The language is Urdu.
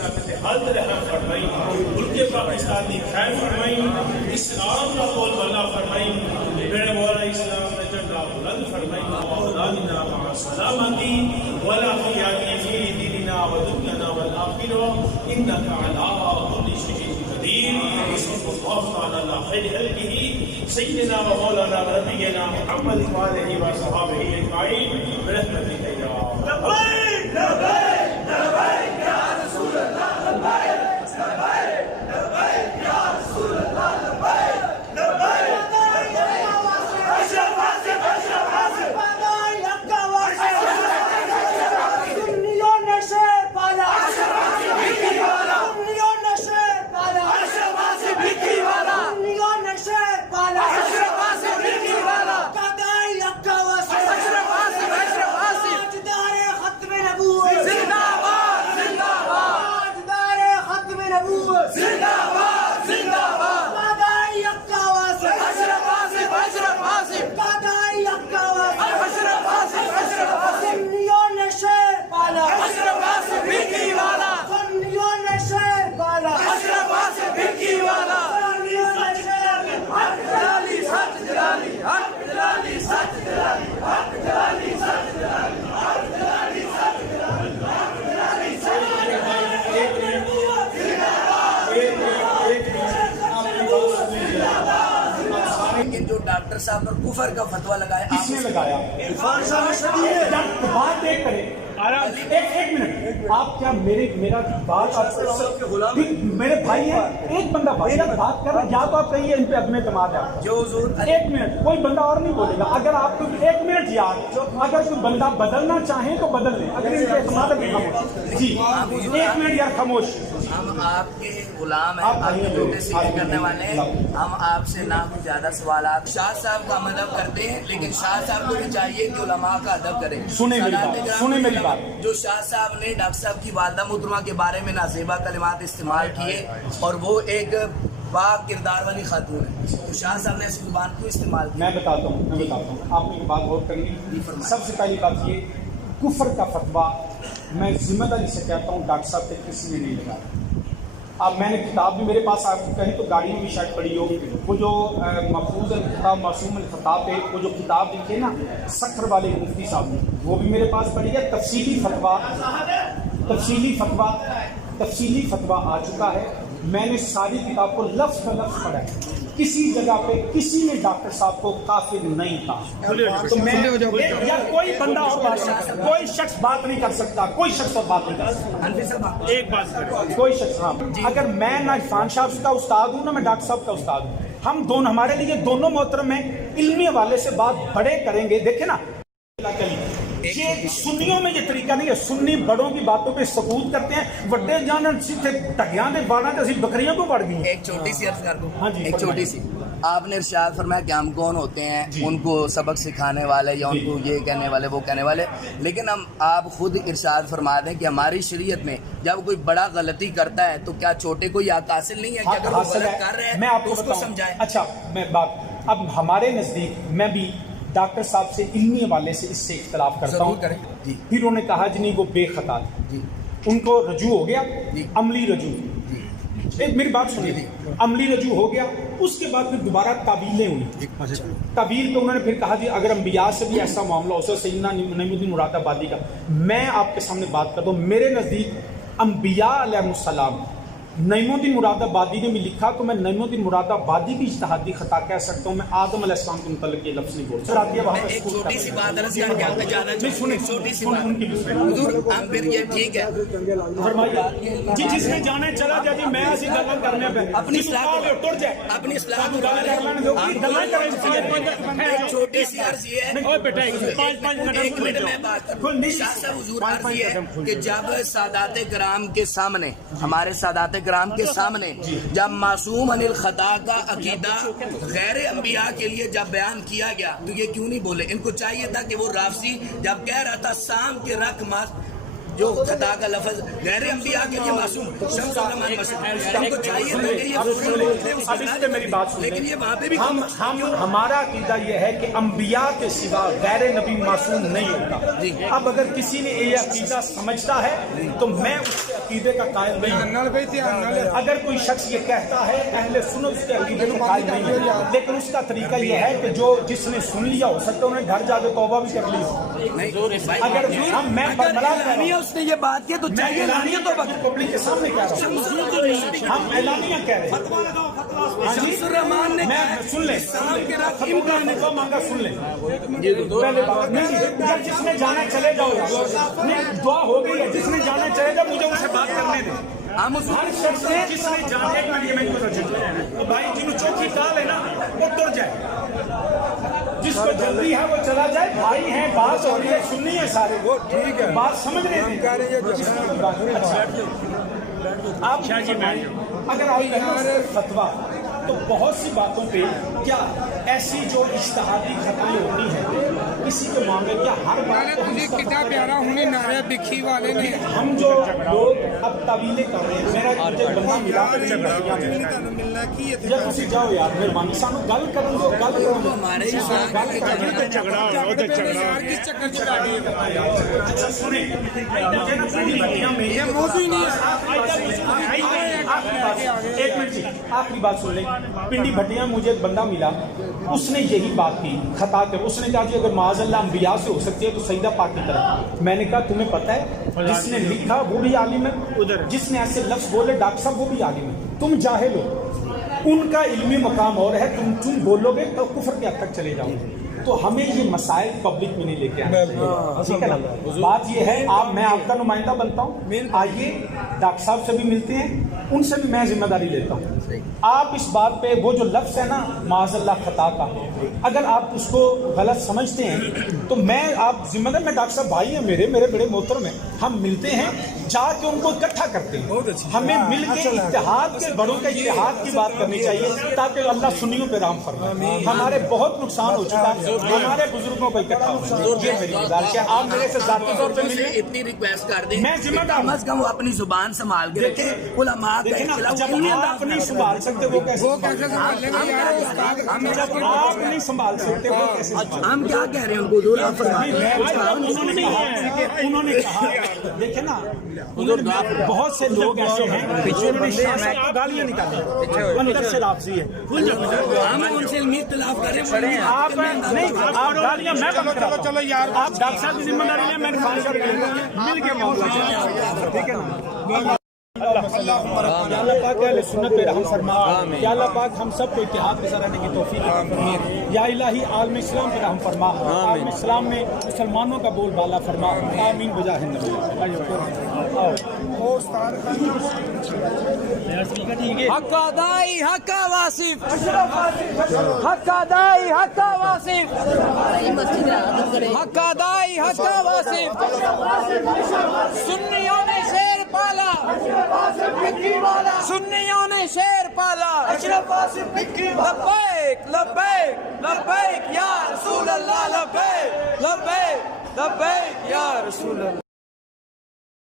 سیاست حل رحم فرمائی، ملک پاکستانی خیر فرمائی، اسلام کا بول بالا فرمائی، میرے مولا اسلام میں جھنڈا بلند فرمائی، اولادنا مع سلامتی ولا خیاتی فی دیننا و دنیانا والآخرہ انک علی کل شیء قدیر صلی اللہ تعالی علی خیر خلقہ سیدنا و مولانا نبینا محمد وآلہ وصحبہ اجمعین برحمتک یا لبیک لبیک لبیک یا رسول اللہ لبیک لبیک لبیک یا رسول اللہ لبیک لبیک لیکن جو ڈاکٹر صاحب پر کفر کا فتویٰ لگایا، کس نے لگایا؟ بات ایک کریں، ایک منٹ، آپ کیا میرا بات میرے بھائی ہیں، ایک بندہ بھائی بات کر رہا ہے، یا تو آپ کہیے ان پہ عدم اعتماد ہے، جو حضور ایک منٹ، کوئی بندہ اور نہیں بولے گا، اگر آپ کو ایک منٹ یاد، اگر کوئی بندہ بدلنا چاہیں تو بدل لیں، اگر ان پہ اعتماد ہے خاموش، جی ایک منٹ یار خاموش، ہم آپ کے غلام ہیں، آپ کے بیٹے سیکھ کرنے والے ہیں، ہم آپ سے نہ کچھ زیادہ سوالات، شاہ صاحب کا مدد کرتے ہیں، لیکن شاہ صاحب کو بھی چاہیے کہ علماء کا ادب کریں۔ سنیں میری بات، جو شاہ صاحب نے ڈاکٹر صاحب کی والدہ محترمہ کے بارے میں نازیبا کلمات استعمال کیے اور وہ ایک با کردار والی خاتون ہے، تو شاہ صاحب نے ایسی زبان کو استعمال کیا۔ میں بتاتا ہوں، آپ نے ایک بات غور کرنی، سب سے پہلی بات یہ، کفر کا فتویٰ میں ذمہ داری سے کہتا ہوں ڈاکٹر صاحب پہ کسی نے نہیں لگایا۔ اب میں نے کتاب بھی میرے پاس آپ کو کہیں تو گاڑی میں بھی شاید پڑھی ہو، وہ جو محفوظ الخطاب معصوم الخطاب پہ وہ جو کتاب لکھی ہے نا سکھر والے مفتی صاحب نے، وہ بھی میرے پاس پڑھی ہے، تفصیلی فتویٰ آ چکا ہے، میں نے ساری کتاب کو لفظ کا لفظ پڑھا ہے، کسی جگہ پہ کسی نے ڈاکٹر صاحب کو کافر نہیں کہا، تو میں یا کوئی بندہ اور بات نہیں کر، کوئی شخص بات نہیں کر سکتا، کوئی شخص اور بات نہیں کر سکتا، ایک بات کریں، کوئی شخص، ہاں اگر میں نہ عرفان صاحب کا استاد ہوں نہ میں ڈاکٹر صاحب کا استاد ہوں، ہم دونوں، ہمارے لیے دونوں محترم ہیں، علمی حوالے سے بات بڑے کریں گے، دیکھیں نا یہ سنیوں میں یہ طریقہ نہیں ہے، سنی بڑوں کی باتوں پہ سکوت کرتے ہیں، وڈے جان سیدھے ٹگیاں دے باڑا جیسی بکریوں کو بڑھ گئی۔ ایک چھوٹی سی عرض کر دوں، ہاں جی، ایک چھوٹی سی، آپ نے ارشاد فرمایا کہ ہم کون ہوتے ہیں ان کو سبق سکھانے والے یا ان کو یہ کہنے والے وہ کہنے والے، لیکن ہم آپ خود ارشاد فرما دیں کہ ہماری شریعت میں جب کوئی بڑا غلطی کرتا ہے تو کیا چھوٹے کو یہ حق حاصل نہیں ہے کہ اگر وہ غلط کر رہے میں ہیں آپ تو اس کو سمجھائیں؟ اچھا میں بات، اب ہمارے نزدیک میں بھی ڈاکٹر صاحب سے علمی حوالے سے اس سے اختلاف کرتا ہوں، جی پھر انہوں نے کہا جی نہیں وہ بے خطا تھے، ان کو رجوع ہو گیا، عملی رجوع، ایک میری بات سنیے، عملی رجوع ہو گیا، اس کے بعد پھر دوبارہ تعویلیں ہوئی، تعویل پہ انہوں نے پھر کہا جی اگر انبیاء سے بھی ایسا معاملہ ہو سکتا، سیدنا نعیم الدین مراد آبادی کا، میں آپ کے سامنے بات کرتا ہوں، میرے نزدیک انبیاء علیہ السلام، نعیم الدین مراد آبادی نے بھی لکھا تو میں نعیم الدین مراد آبادی کی اجتہادی خطا کہہ سکتا ہوں، میں آدم علیہ السلام کے متعلق یہ لفظ نہیں بول سکتا۔ ایک چھوٹی سی بات عرض کر کے آگے جانا چاہیے، چھوٹی سی بات حضور، ہم پھر یہ ٹھیک ہے جی جس میں جانے چلا جائے جی میں ایسی گل کرنے پہ اپنی اصلاح ایک چھوٹی سی عرض یہ ہے، ایک منٹ میں بات کروں، شاہ صاحب حضور عرض یہ ہے کہ جب سادات کرام کے سامنے، ہمارے سادات کرام کے سامنے جب معصوم عن الخطا کا عقیدہ غیر انبیاء کے لیے جب بیان کیا گیا تو یہ کیوں نہیں بولے؟ ان کو چاہیے تھا کہ وہ رافضی جب کہہ رہا تھا سام کے رکھ جو خطا کا لفظ غیر انبیاء کے لیے معصوم، شمس الرحمان مسعود، ان کو چاہیے تھا کہ یہ میری بات سنیں، لیکن یہ وہاں پہ بھی ہمارا عقیدہ یہ ہے کہ انبیاء کے سوا غیر نبی معصوم نہیں ہوتا۔ اب اگر کسی نے یہ عقیدہ سمجھتا ہے تو میں اس سے عقیدے کا قائل نہیں. اگر کوئی شخص یہ کہتا ہے اہل سنت اس کے عقیدے کا قائل نہیں ہے، لیکن اس کا طریقہ یہ ہے کہ جس نے سن لیا ہو سکتا ہے انہیں گھر جا کے توبہ بھی کر لی. اگر میں اس نے یہ بات کی تو چاہیے پبلک کے سامنے کہہ رہا ہوں، ہم اعلانیہ کہہ رہے ہیں. شمس الرحمان نے سن لیں مانگا سن لیں. جس نے جانا چلے جاؤ، دعا ہو گئی ہے، جس نے جانا چلے جاؤ مجھے اسے بات کرنے دیں. ہر شخص نے جس نے جانے بھائی جنہوں چوکی ڈال ہے نا وہ ٹر جائے، جس کو جلدی ہے وہ چلا جائے. بھائی ہیں، بات ہو رہی ہے، سننی ہے سارے، وہ ٹھیک ہے، بات سمجھ رہے ہیں. آپ اگر آپ فتویٰ تو بہت سی باتوں پہ کیا ایسی جو اجتہادی خطائیں ہوتی ہیں کسی کے معاملے کیا ہر بات کو کتاب پیارا ہونے نعرہ بکھی والے نے ہم جو لوگ اب تعویلیں کر رہے ہیں. میرا مجھے بندہ ملا جب تسی جاؤ یار مہربانی سانو گل کرن دو، گل کرن دو. اچھا سنیں، مجھے نا پنڈی بھٹیاں میں یہ موضوع ہی نہیں ہے. ایک منٹ جی، آخری بات سن لیں. پنڈی بھٹیاں مجھے ایک بندہ ملا، اس نے یہی بات کی خطا کر. اس نے کہا کہ اگر معاذ اللہ انبیاء سے ہو سکتی ہے تو سیدہ پاک کی طرح. میں نے کہا تمہیں پتہ ہے جس نے لکھا وہ بھی عالم ہے، جس نے ایسے لفظ بولے ڈاکٹر صاحب وہ بھی عالم ہے. تم جاہل ہو، ان کا علمی مقام اور ہے، تم بولو گے تو کفر کے حد تک چلے جاؤ گے. تو ہمیں یہ مسائل پبلک میں نہیں لے کے آنا چاہیے، ٹھیک ہے نا. بات یہ ہے میں آپ کا نمائندہ بنتا ہوں، آئیے ڈاکٹر صاحب سے بھی ملتے ہیں، ان سے بھی میں ذمہ داری لیتا ہوں. آپ اس بات پہ وہ جو لفظ ہے نا معاذ اللہ خطا کا، اگر آپ اس کو غلط سمجھتے ہیں تو میں آپ ذمہ دار، میں ڈاکٹر صاحب بھائی ہیں میرے بڑے محترم ہیں، ہم ملتے ہیں، جا کے ان کو اکٹھا کرتے ہیں. ہمیں مل کے اتحاد کے بڑوں کا اتحاد کی بات کرنی چاہیے تاکہ اللہ سنیوں پہ رحم فرمائے. ہمارے بہت نقصان ہو چکا ہے، ہمارے بزرگوں کو اکٹھا ہونا. یہ میری گزارش ہے، آپ میرے سے ذاتی طور پہ ملیں. اتنی ریکویسٹ کر دیں میں ذمہ دار کم از کم وہ اپنی زبان سنبھال کے رکھیں. علماء کا اختلاف جب آپ نہیں سنبھال سکتے وہ کیسے آپ نہیں سنبھال سکتے وہ کیسے. ہم کیا کہہ رہے ہیں ان کو حضور آپ فرمائیں. انہوں نے کہا دیکھیں نا بہت سے لوگ ایسے ہیں گالیاں نکالیں اندر سے لافظی ہے. ہم ان سے علمی اختلاف کریں. آپ نہیں، آپ گالیاں میں بند کرا. چلو یار آپ ڈاکٹر صاحب کی ذمہ داری لیں، میں نے فائل کر کے مل کے معاملہ، ٹھیک ہے نا. یا اللہ پاک اہل سنت پہ رحم فرما. یا اللہ پاک ہم سب کو اتحاد کے ساتھ رہنے کی توفیق عطا. یا الہی عالم اسلام پہ رحم فرما، عالم اسلام میں مسلمانوں کا بول بالا فرما. آمین بجاہ النبی. حق ادائی حق واصف، حق ادائی حق واصف، حق ادائی حق واصف. سنیوں نے شیر پالا، سنیوں نے شیر پالا. لبیک لبیک لبیک یا رسول اللہ، لبیک لبیک لبیک یا رسول اللہ.